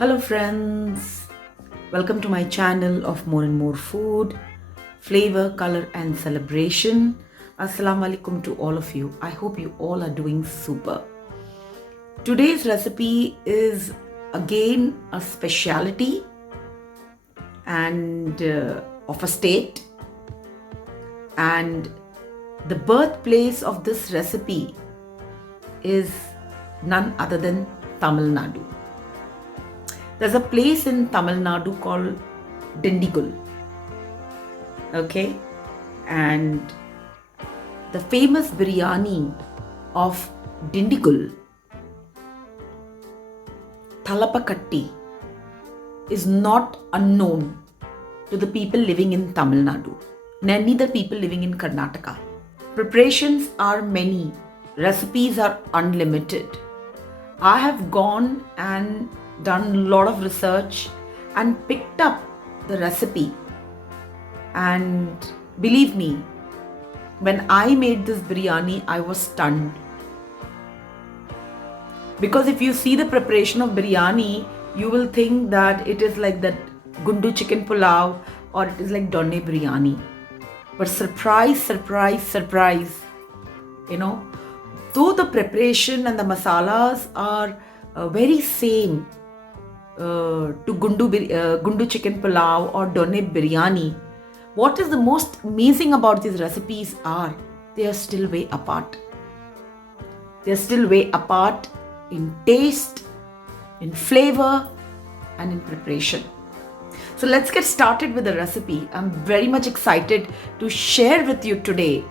Hello friends, welcome to my channel of More and More Food, Flavor, Color and Celebration. Assalamu alaikum to all of you. I hope you all are doing super. Today's recipe is again a speciality and of a state, and the birthplace of this recipe is none other than Tamil Nadu. There's a place in Tamil Nadu called Dindigul. Okay? And the famous biryani of Dindigul, Thalapakatti, is not unknown to the people living in Tamil Nadu, neither people living in Karnataka. Preparations are many, recipes are unlimited. I have gone and done a lot of research and picked up the recipe, and believe me, when I made this biryani I was stunned, because if you see the preparation of biryani you will think that it is like that gundu chicken pulao or it is like donne biryani, but surprise, though the preparation and the masalas are very same to gundu chicken pulao or donne biryani, what is the most amazing about these recipes are they are still way apart. They are still way apart in taste, in flavor and in preparation. So let's get started with the recipe. I'm very much excited to share with you today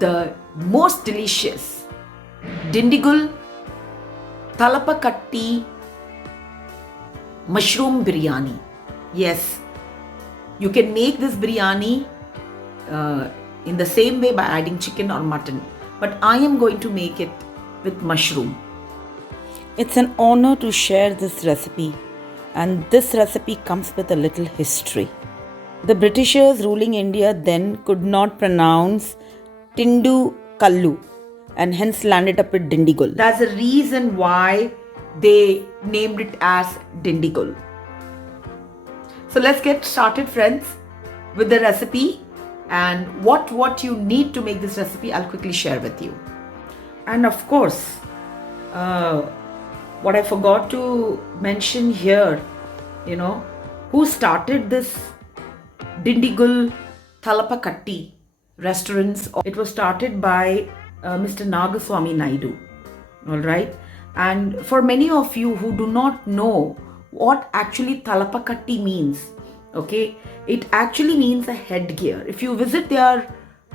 the most delicious Dindigul Thalapakatti mushroom biryani. Yes, you can make this biryani in the same way by adding chicken or mutton, but I am going to make it with mushroom. It's an honor to share this recipe, and this recipe comes with a little history. The Britishers ruling India then could not pronounce Tindu Kallu and hence landed up with Dindigul. That's the reason why they named it as Dindigul. So let's get started, friends, with the recipe, and what you need to make this recipe I'll quickly share with you. And of course, what I forgot to mention here, who started this Dindigul Thalapakatti restaurants. It was started by Mr. Nagaswamy Naidu. All right. And for many of you who do not know what actually Thalapakatti means, okay, it actually means a headgear. If you visit their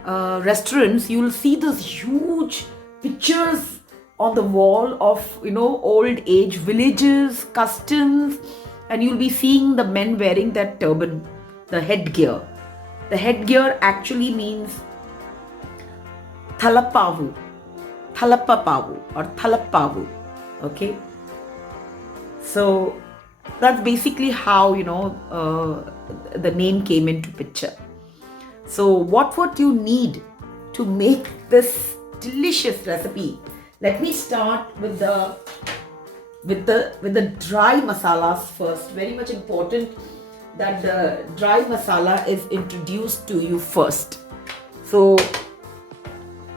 restaurants, you will see those huge pictures on the wall of old age villages, customs, and you'll be seeing the men wearing that turban, the headgear. The headgear actually means Thalapavu or Thalapavu. Okay, so that's basically how the name came into picture. So what you need to make this delicious recipe? Let me start with the dry masalas first. Very much important that the dry masala is introduced to you first. So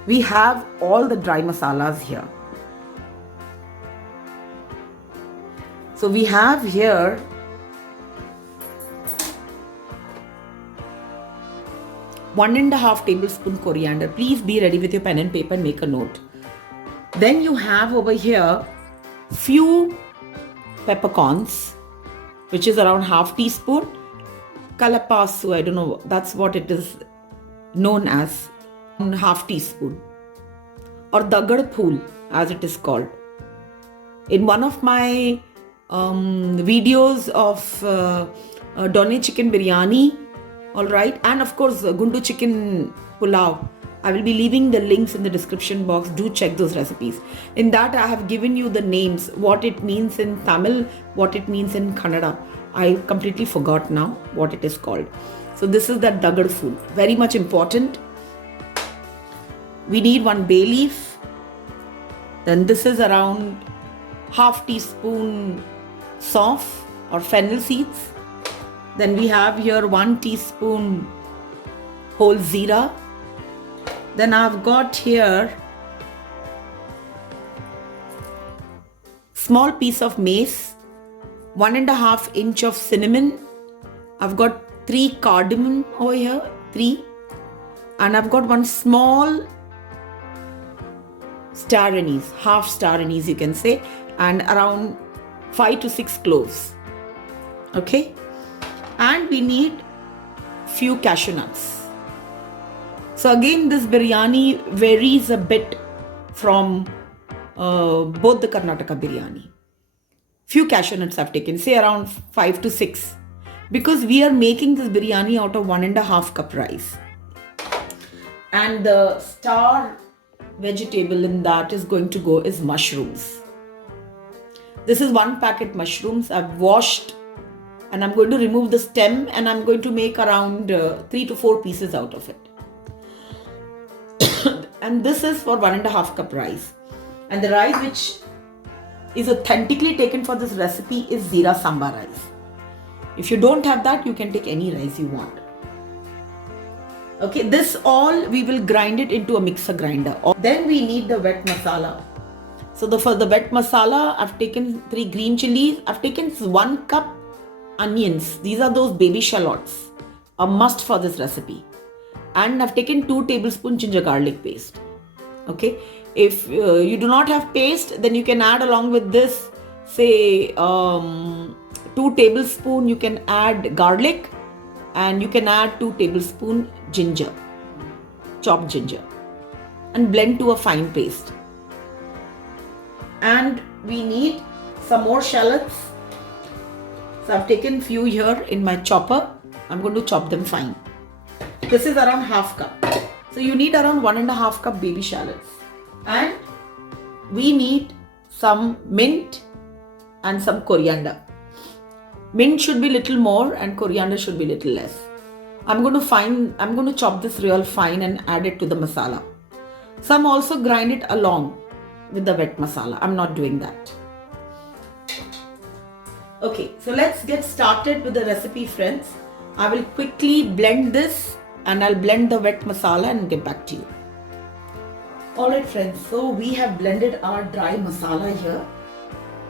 we have all the dry masalas here. So we have here one and a half tablespoon coriander. Please be ready with your pen and paper and make a note. Then you have over here few peppercorns, which is around half teaspoon. Kalapasu, I don't know, that's what it is known as, half teaspoon, or dagad phool as it is called. In one of my videos of donne chicken biryani, all right, and of course gundu chicken pulao, I will be leaving the links in the description box. Do check those recipes. In that I have given you the names, what it means in Tamil, what it means in Kannada. I completely forgot now what it is called. So this is that dagad phool, very much important. We need one bay leaf. Then this is around half teaspoon sauf or fennel seeds. Then we have here 1 teaspoon whole zira. Then I've got here small piece of mace, 1.5 inch of cinnamon. I've got 3 cardamom over here, 3. And I've got 1 small star anise, half star anise you can say, and around 5 to 6 cloves. Okay. And we need few cashew nuts. So again, this biryani varies a bit from both the Karnataka biryani. Few cashew nuts I've taken, say around 5 to 6, because we are making this biryani out of 1.5 cup rice. And the star vegetable in that is going to go is mushrooms. This is 1 packet mushrooms I've washed, and I'm going to remove the stem, and I'm going to make around 3 to 4 pieces out of it. And this is for 1.5 cup rice. And the rice which is authentically taken for this recipe is Zira Samba rice. If you don't have that, you can take any rice you want. Okay, this all we will grind it into a mixer grinder. Then we need the wet masala. So for the wet masala, I've taken 3 green chilies. I've taken 1 cup onions. These are those baby shallots, a must for this recipe. And I've taken 2 tablespoons ginger garlic paste. Okay, if you do not have paste, then you can add along with this, say 2 tablespoons you can add garlic, and you can add 2 tablespoons ginger, chopped ginger, and blend to a fine paste. And we need some more shallots. So I've taken few here in my chopper. I'm going to chop them fine. This is around half cup. So you need around 1.5 cup baby shallots. And we need some mint and some coriander. Mint should be little more and coriander should be little less. I'm going to chop this real fine and add it to the masala. Some also grind it along with the wet masala. I'm not doing that. Okay, so let's get started with the recipe, friends. I will quickly blend this, and I'll blend the wet masala and get back to you. Alright friends, so we have blended our dry masala here.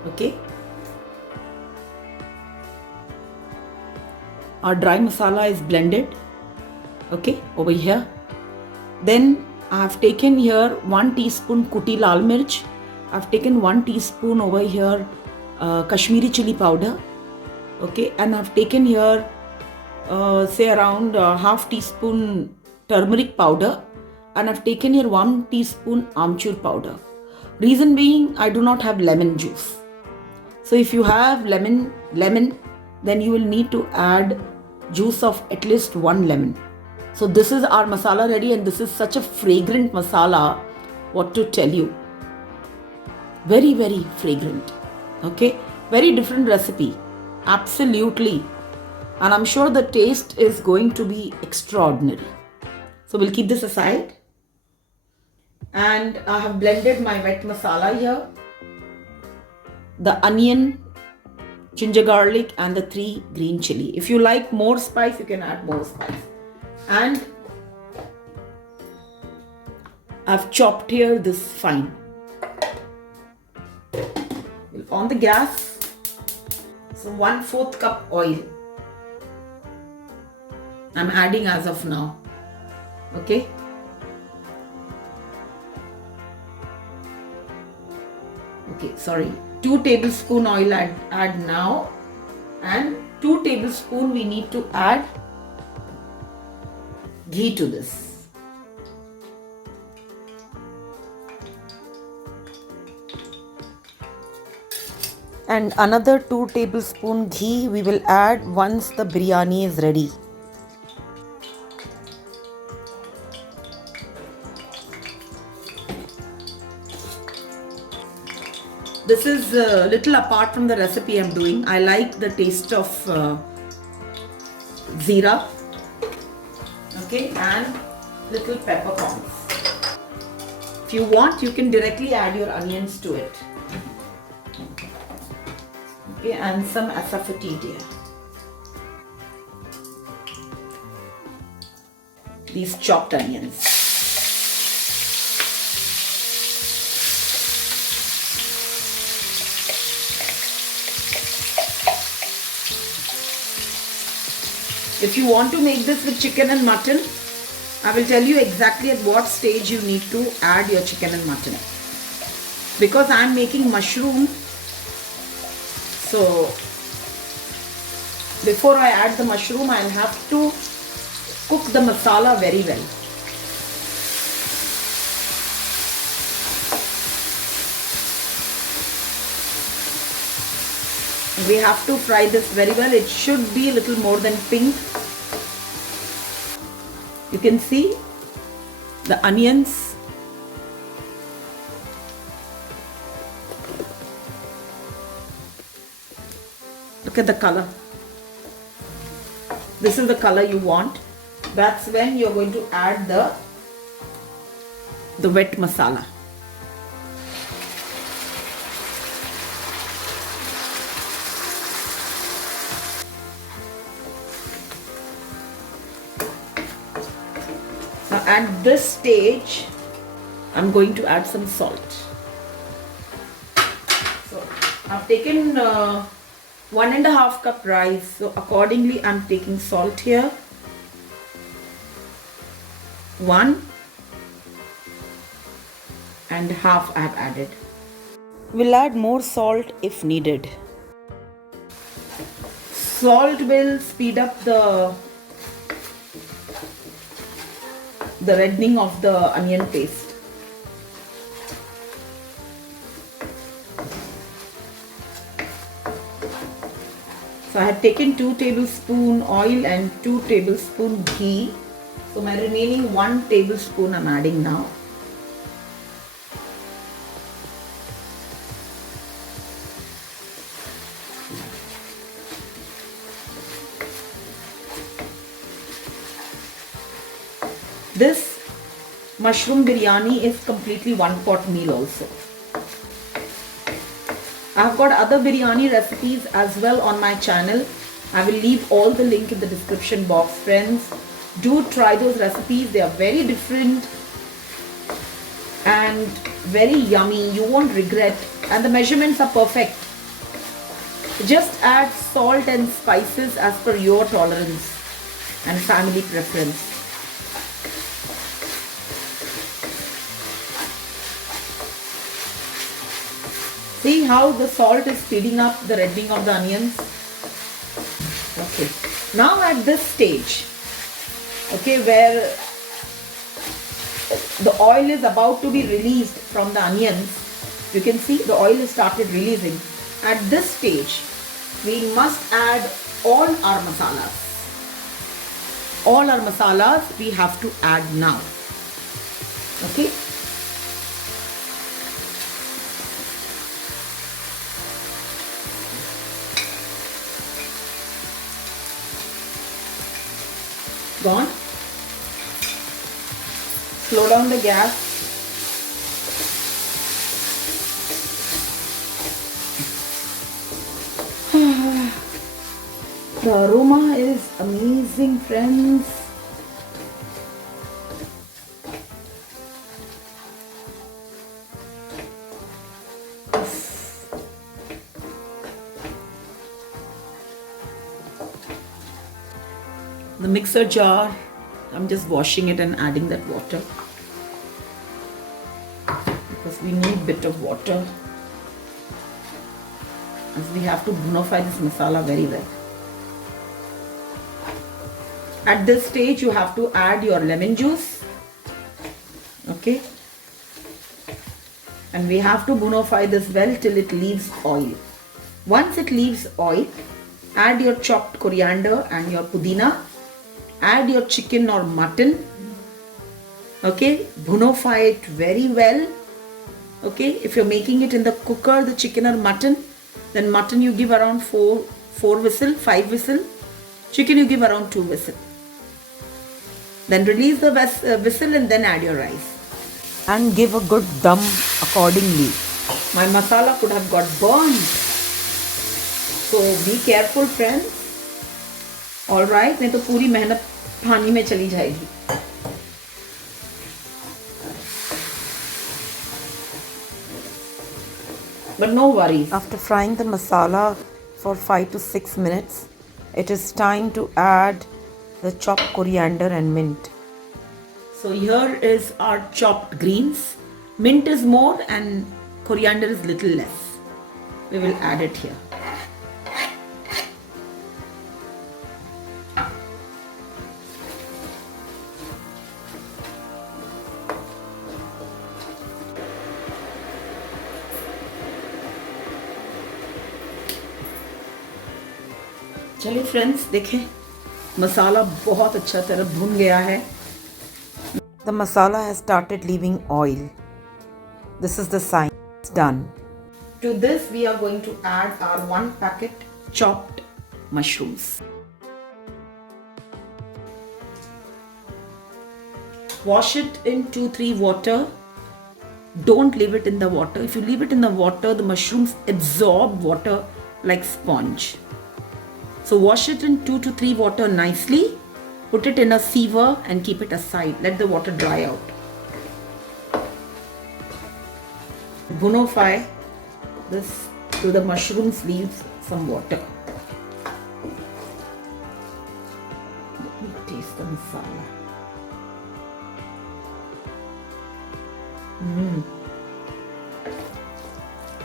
Okay. Our dry masala is blended. Okay, over here. Then I have taken here 1 teaspoon Kuti Lal Mirch. I've taken 1 teaspoon over here Kashmiri chili powder. Okay, and I've taken here say around half teaspoon turmeric powder, and I've taken here 1 teaspoon amchur powder. Reason being, I do not have lemon juice. So if you have lemon, then you will need to add juice of at least 1 lemon. So this is our masala ready, and this is such a fragrant masala, what to tell you. Very, very fragrant. Okay, very different recipe. Absolutely. And I'm sure the taste is going to be extraordinary. So we'll keep this aside. And I have blended my wet masala here. The onion, ginger garlic, and the 3 green chili. If you like more spice, you can add more spice. And I've chopped here this fine. On the gas, so 1/4 cup oil I'm adding as of now. Okay. Okay, sorry. 2 tablespoon oil add now, and 2 tablespoon we need to add ghee to this. And another 2 tablespoon ghee we will add once the biryani is ready. This is a little apart from the recipe I'm doing. I like the taste of zira. Okay, and little peppercorns. If you want, you can directly add your onions to it. Okay, and some asafoetida. These chopped onions. If you want to make this with chicken and mutton, I will tell you exactly at what stage you need to add your chicken and mutton. Because I am making mushroom, so before I add the mushroom, I'll have to cook the masala very well. We have to fry this very well. It should be a little more than pink. You can see the onions. Look at the color. This is the color you want. That's when you're going to add the wet masala. Now at this stage, I'm going to add some salt. So I've taken 1.5 cup rice. So accordingly, I'm taking salt here. 1.5 I've added. We'll add more salt if needed. Salt will speed up the reddening of the onion paste. So I have taken 2 tablespoon oil and 2 tablespoon ghee. So my remaining 1 tablespoon I'm adding now. This mushroom biryani is completely one pot meal also. I have got other biryani recipes as well on my channel. I will leave all the link in the description box, friends. Do try those recipes. They are very different and very yummy. You won't regret, and the measurements are perfect. Just add salt and spices as per your tolerance and family preference. See how the salt is speeding up the reddening of the onions. Okay, now at this stage, okay, where the oil is about to be released from the onions, you can see the oil has started releasing. At this stage, we must add all our masalas. All our masalas we have to add now. Okay. Gone. Slow down the gas. The aroma is amazing, friends. The mixer jar, I'm just washing it and adding that water because we need a bit of water as we have to bonify this masala very well. At this stage, you have to add your lemon juice. Okay. And we have to bonify this well till it leaves oil. Once it leaves oil, add your chopped coriander and your pudina. Add your chicken or mutton. Okay, bonify it very well. Okay, if you're making it in the cooker, the chicken or mutton, then mutton you give around 5 whistle. Chicken you give around 2 whistle. Then release the whistle and then add your rice. And give a good dum accordingly. My masala could have got burned. So be careful friends. All right, नहीं तो पूरी मेहनत पानी में चली जाएगी. But no worries. After frying the masala for 5 to 6 minutes, it is time to add the chopped coriander and mint. So here is our chopped greens. Mint is more and coriander is little less. We will add it here. चलिए friends देखें मसाला बहुत अच्छा तरह भुन गया है. The masala has started leaving oil. This is the sign it's done. To this we are going to add our 1 packet chopped mushrooms. Wash it in 2-3 water. Don't leave it in the water. If you leave it in the water, the mushrooms absorb water like sponge. So wash it in 2 to 3 water nicely. Put it in a sieve and keep it aside. Let the water dry out. Bunofy this to the mushrooms leaves some water. Let me taste the masala.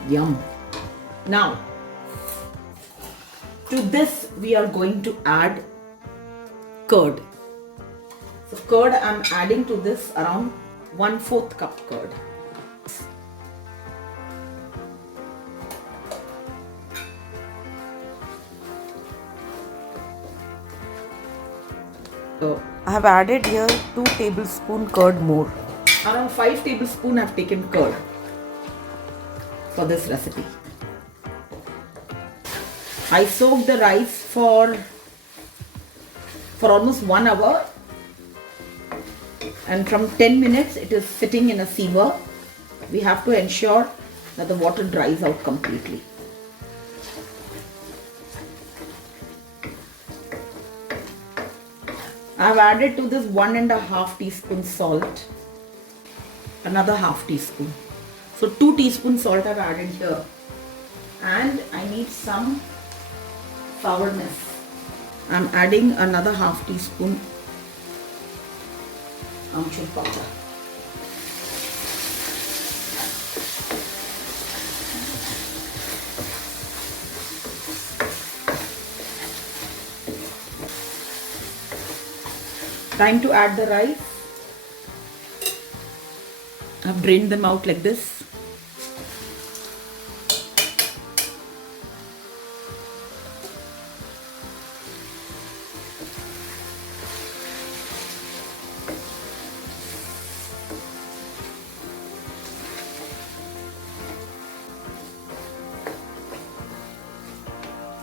Yum. Now to this we are going to add curd. So curd I'm adding to this around 1/4 cup curd. So I have added here 2 tablespoon curd more. Around 5 tablespoon I've taken curd for this recipe. I soaked the rice for almost 1 hour, and from 10 minutes it is sitting in a sieve. We have to ensure that the water dries out completely. I have added to this 1.5 teaspoon salt, another half teaspoon. So 2 teaspoon salt I have added here, and I need some sourness. I'm adding another half teaspoon amchur powder. Time to add the rice. I've drained them out like this.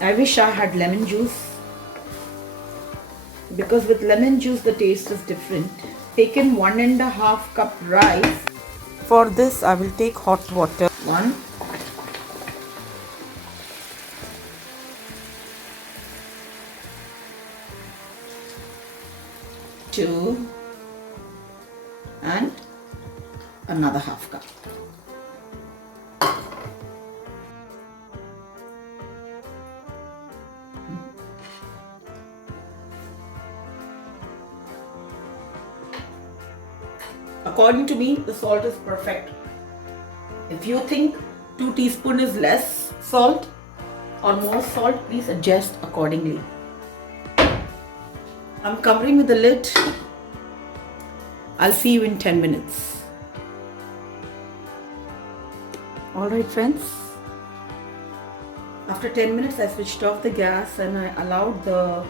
I wish I had lemon juice, because with lemon juice the taste is different. Taken 1.5 cup rice. For this I will take hot water. 1, 2, and another half cup. According to me, the salt is perfect. If you think 2 teaspoon is less salt or more salt, please adjust accordingly. I'm covering with the lid. I'll see you in 10 minutes. Alright friends, after 10 minutes I switched off the gas and I allowed the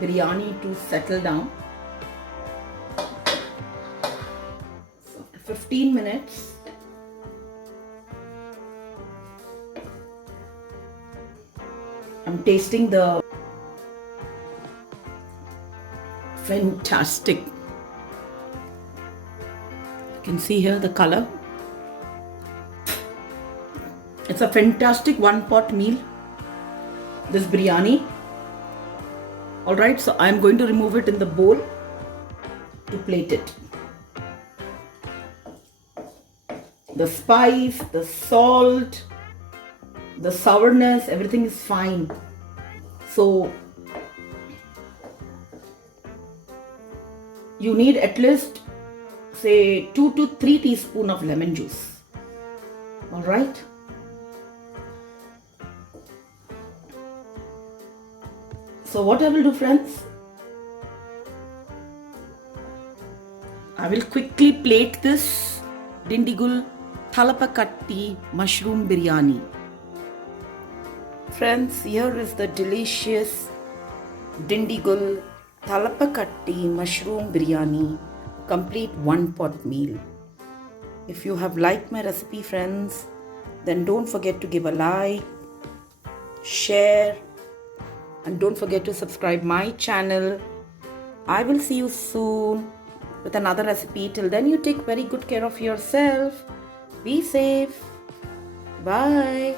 biryani to settle down. 15 minutes. I'm tasting the fantastic. You can see here the color. It's a fantastic 1-pot meal. this biryani. Alright, so I'm going to remove it in the bowl to plate it. The spice, the salt, the sourness, everything is fine. So you need at least say 2 to 3 teaspoons of lemon juice. Alright. So what I will do, friends, I will quickly plate this Dindigul Thalapakatti mushroom biryani. Friends, here is the delicious Dindigul Thalapakatti mushroom biryani, complete one pot meal. If you have liked my recipe, friends, then don't forget to give a like, share, and don't forget to subscribe my channel. I will see you soon with another recipe. Till then, you take very good care of yourself. Be safe. Bye.